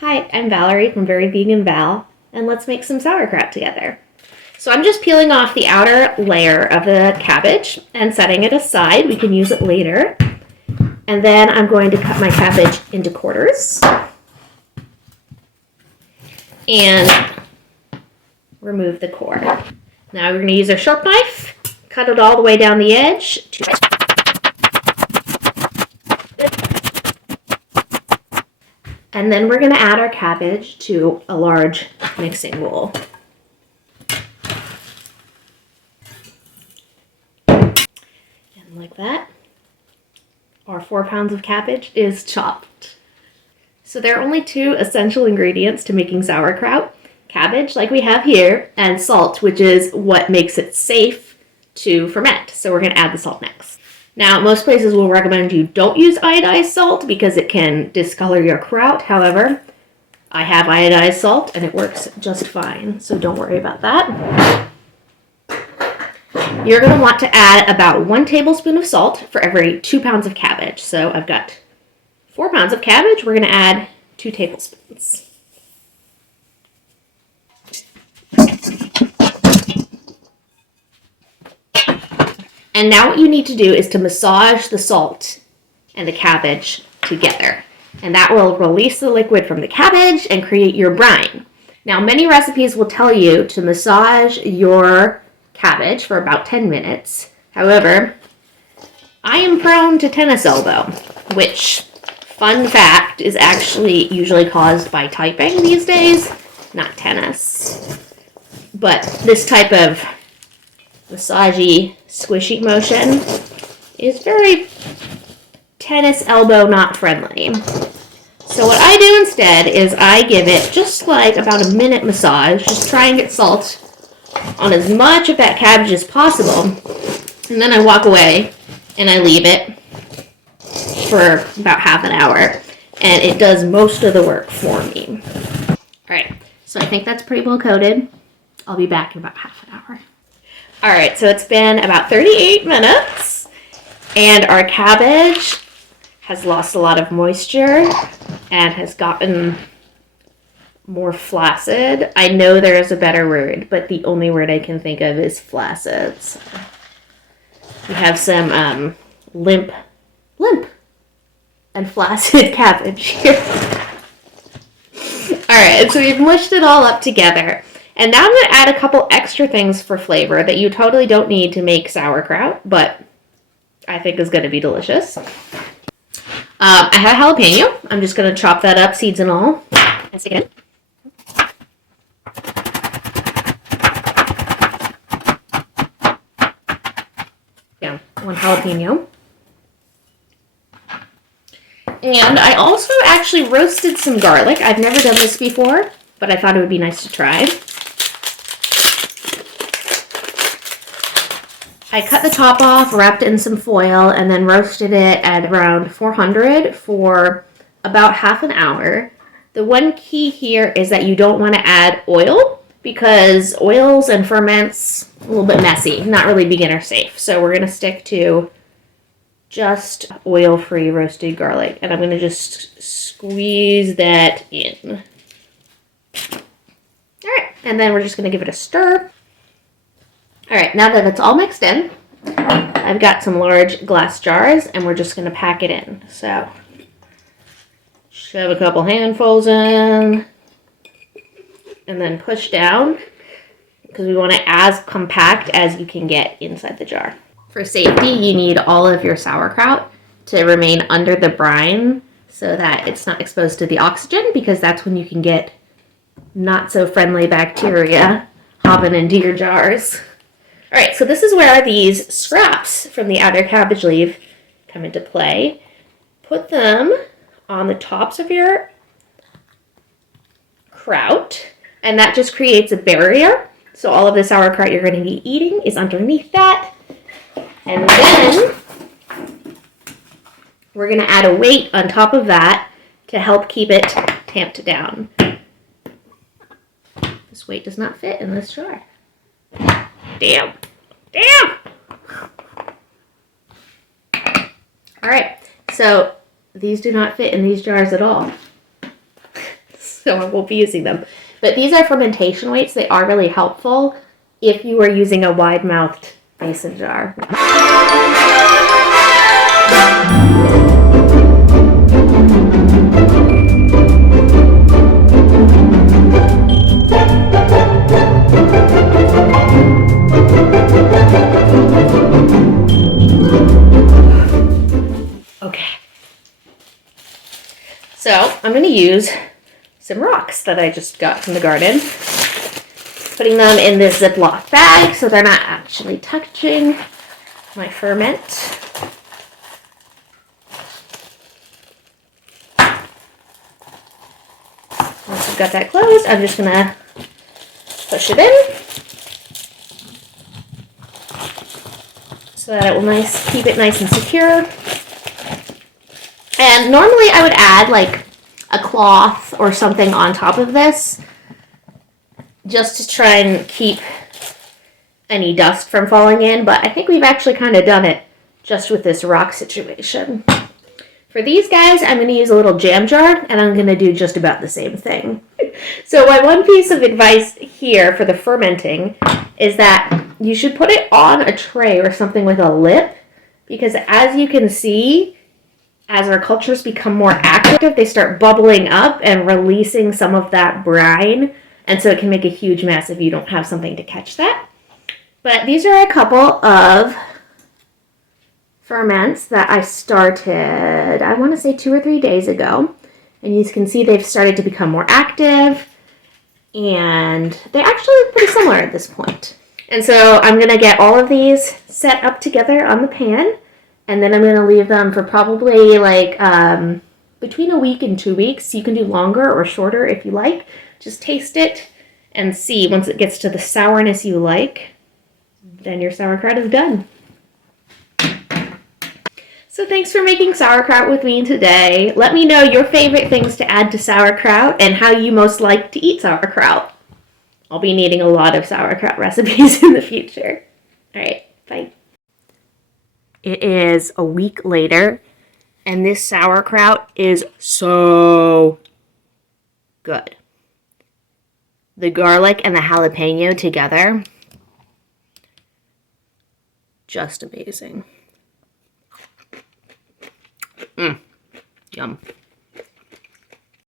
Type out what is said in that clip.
Hi, I'm Valerie from Very Vegan Val, and let's make some sauerkraut together. So I'm just peeling off the outer layer of the cabbage and setting it aside. We can use it later. And then I'm going to cut my cabbage into quarters and remove the core. Now we're going to use our sharp knife, cut it all the way down the edge. And then we're going to add our cabbage to a large mixing bowl. And like that, our 4 pounds of cabbage is chopped. So there are only 2 essential ingredients to making sauerkraut: cabbage, like we have here, and salt, which is what makes it safe to ferment. So we're going to add the salt next. Now, most places will recommend you don't use iodized salt because it can discolor your kraut. However, I have iodized salt and it works just fine, so don't worry about that. You're going to want to add about 1 tablespoon of salt for every 2 pounds of cabbage. So I've got 4 pounds of cabbage. We're going to add 2 tablespoons. And now what you need to do is to massage the salt and the cabbage together. And that will release the liquid from the cabbage and create your brine. Now, many recipes will tell you to massage your cabbage for about 10 minutes. However, I am prone to tennis elbow, which, fun fact, is actually usually caused by typing these days, not tennis. But this type of massagey, squishy motion is very tennis elbow not friendly. So what I do instead is I give it just like about a minute massage, just try and get salt on as much of that cabbage as possible, and then I walk away and I leave it for about half an hour, and it does most of the work for me. Alright, so I think that's pretty well coated. I'll be back in about half an hour. Alright, so it's been about 38 minutes, and our cabbage has lost a lot of moisture and has gotten more flaccid. I know there is a better word, but the only word I can think of is flaccid. So we have some limp and flaccid cabbage here. Alright, so we've mushed it all up together. And now I'm going to add a couple extra things for flavor that you totally don't need to make sauerkraut, but I think is going to be delicious. I have jalapeno. I'm just going to chop that up, seeds and all, and stick it in. Yeah, 1 jalapeno. And I also actually roasted some garlic. I've never done this before, but I thought it would be nice to try. I cut the top off, wrapped it in some foil, and then roasted it at around 400 for about half an hour. The one key here is that you don't want to add oil because oils and ferments a little bit messy, not really beginner safe. So we're going to stick to just oil-free roasted garlic, and I'm going to just squeeze that in. All right, and then we're just going to give it a stir. All right, now that it's all mixed in, I've got some large glass jars, and we're just going to pack it in. So, shove a couple handfuls in, and then push down, because we want it as compact as you can get inside the jar. For safety, you need all of your sauerkraut to remain under the brine so that it's not exposed to the oxygen, because that's when you can get not so friendly bacteria hopping into your jars. All right, so this is where these scraps from the outer cabbage leaf come into play. Put them on the tops of your kraut, and that just creates a barrier. So all of the sauerkraut you're going to be eating is underneath that. And then we're going to add a weight on top of that to help keep it tamped down. This weight does not fit in this jar. Damn. All right, so these do not fit in these jars at all. so I won't be using them. But these are fermentation weights. They are really helpful if you are using a wide-mouthed mason jar. Okay. So I'm going to use some rocks that I just got from the garden. Putting them in this Ziploc bag so they're not actually touching my ferment. Once I've got that closed, I'm just going to push it in so that it will keep it nice and secure. And normally I would add like a cloth or something on top of this just to try and keep any dust from falling in, but I think we've actually kind of done it just with this rock situation. For these guys, I'm going to use a little jam jar, and I'm going to do just about the same thing. So my one piece of advice here for the fermenting is that you should put it on a tray or something with a lip, because as you can see, as our cultures become more active, they start bubbling up and releasing some of that brine, and so it can make a huge mess if you don't have something to catch that. But these are a couple of ferments that I started, I want to say 2 or 3 days ago. And you can see they've started to become more active, and they actually look pretty similar at this point. And so I'm going to get all of these set up together on the pan, and then I'm going to leave them for probably like between a week and 2 weeks. You can do longer or shorter if you like. Just taste it and see. Once it gets to the sourness you like, then your sauerkraut is done. So thanks for making sauerkraut with me today. Let me know your favorite things to add to sauerkraut and how you most like to eat sauerkraut. I'll be needing a lot of sauerkraut recipes in the future. All right, bye. It is a week later, and this sauerkraut is so good. The garlic and the jalapeno together, just amazing. Yum.